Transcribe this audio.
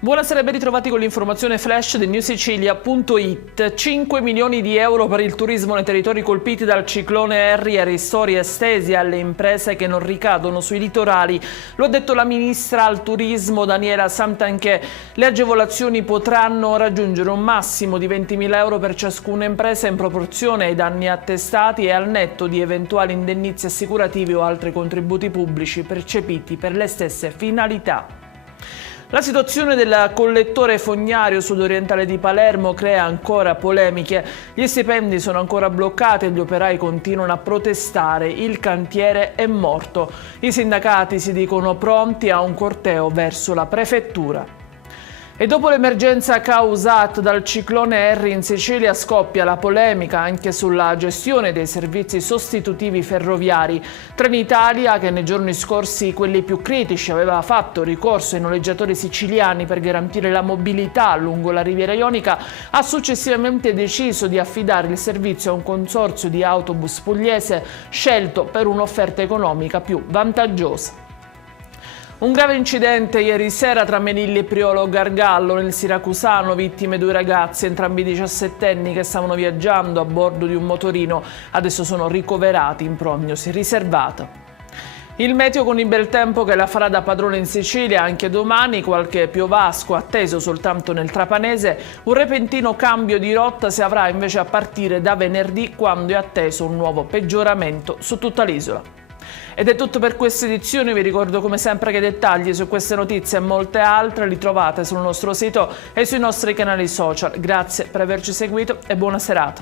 Buonasera e ben ritrovati con l'informazione flash di newsicilia.it. 5 milioni di euro per il turismo nei territori colpiti dal ciclone Harry e ristori estesi alle imprese che non ricadono sui litorali. Lo ha detto la ministra al turismo Daniela Santanchè. Le agevolazioni potranno raggiungere un massimo di 20.000 euro per ciascuna impresa in proporzione ai danni attestati e al netto di eventuali indennizi assicurativi o altri contributi pubblici percepiti per le stesse finalità. La situazione del collettore fognario sudorientale di Palermo crea ancora polemiche. Gli stipendi sono ancora bloccati e gli operai continuano a protestare. Il cantiere è morto. I sindacati si dicono pronti a un corteo verso la prefettura. E dopo l'emergenza causata dal ciclone Harry in Sicilia scoppia la polemica anche sulla gestione dei servizi sostitutivi ferroviari. Trenitalia, che nei giorni scorsi quelli più critici aveva fatto ricorso ai noleggiatori siciliani per garantire la mobilità lungo la Riviera Ionica, ha successivamente deciso di affidare il servizio a un consorzio di autobus pugliese scelto per un'offerta economica più vantaggiosa. Un grave incidente ieri sera tra Menilli e Priolo Gargallo nel Siracusano, vittime 2 ragazzi, entrambi 17enni che stavano viaggiando a bordo di un motorino. Adesso sono ricoverati in prognosi riservata. Il meteo con il bel tempo che la farà da padrone in Sicilia anche domani, qualche piovasco atteso soltanto nel Trapanese, un repentino cambio di rotta si avrà invece a partire da venerdì, quando è atteso un nuovo peggioramento su tutta l'isola. Ed è tutto per questa edizione. Vi ricordo come sempre che i dettagli su queste notizie e molte altre li trovate sul nostro sito e sui nostri canali social. Grazie per averci seguito e buona serata.